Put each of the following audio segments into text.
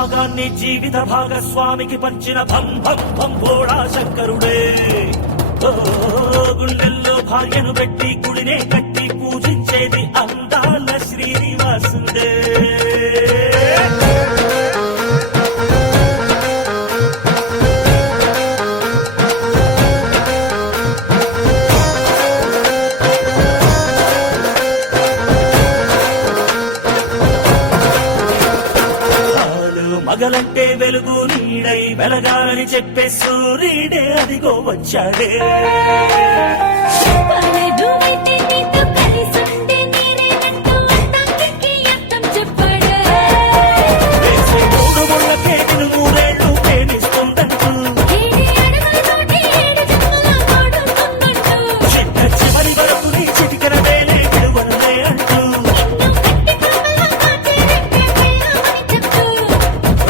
భాగాన్ని జీవిత భాగస్వామికి పంచిన భం భం భం భోళా శంకరుడే. గుండెల్లో భార్యను పెట్టి గుడినే కట్టి పూజించేది అందాల శ్రీనివాసుడే. మగలంటే వెలుగు నీడై వెలగాలని చెప్పే సూర్యుడే అదిగో వచ్చాడే.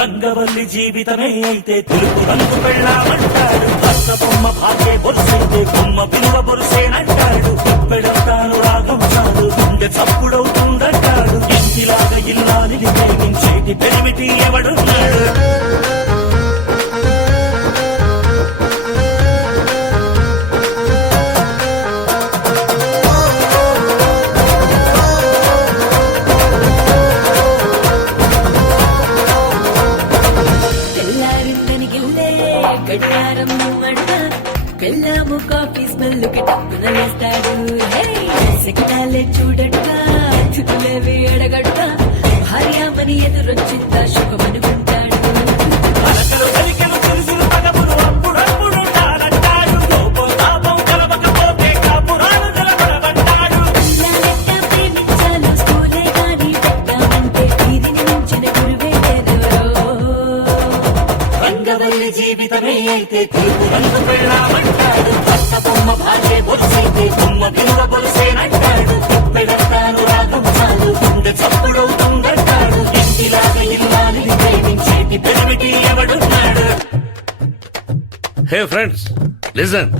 రంగవల్లి జీవితమే అయితే తెలుపు రంగు పెళ్ళామంటాడు. భర్త బొమ్మ భాగ్య బొరుసైతే బొమ్మ విలువ బొరుసేనంటాడు. పెడతాను రాగం చాలు గుండె చప్పుడవుతుందంటాడు. ఇంటిలాగా ఇల్లాలిని ప్రేమించేటి పెరిమిటి ఎవడున్నాడు? గడ్డారం నువ్వంట పెళ్ళాము కాఫీ స్మెల్ కి టప్పున లేస్తాడు. సిగ్నాలే చూడట్టుగా చుట్టులేవి అడగడుగా భార్యామని ఎదురొచ్చిందా శుభమనుకుంటాడు. ప్రేమించాను స్కూలే గాని పెట్టామంటే వీధిని మించిన గురువే లేదెవరో. రంగవల్లి జీవితమే అయితే తెలుపు రంగు పెళ్ళామంటాడు. భర్త బొమ్మ భార్య బొరుసైతే బొమ్మ విలువ బొరుసేనంటాడు. పెడతాను రాగం చాలు గుండె చప్పుడవుతుందంటాడు. ఇంటిలాగా ఇల్లాలిని ప్రేమించేటి పెరిమిటి ఎవడున్నాడు? హే ఫ్రెండ్స్ లిజన్.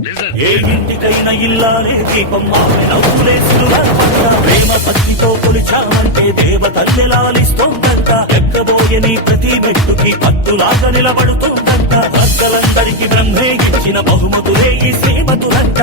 ఏ ఇంటికైనా ఇల్లాలే దీపం ఆమె నవ్వులేసులుగా ప్రేమ భక్తితో కొలిచామంటే దేవతల్లి లాలిస్తోందంట. ఎక్కబోయని ప్రతి మెట్టుకి పత్తులాగా నిలబడుతోందంట. భక్తులందరికీ బ్రహ్మే ఇచ్చిన బహుమతులే ఈ శ్రీమతులంట.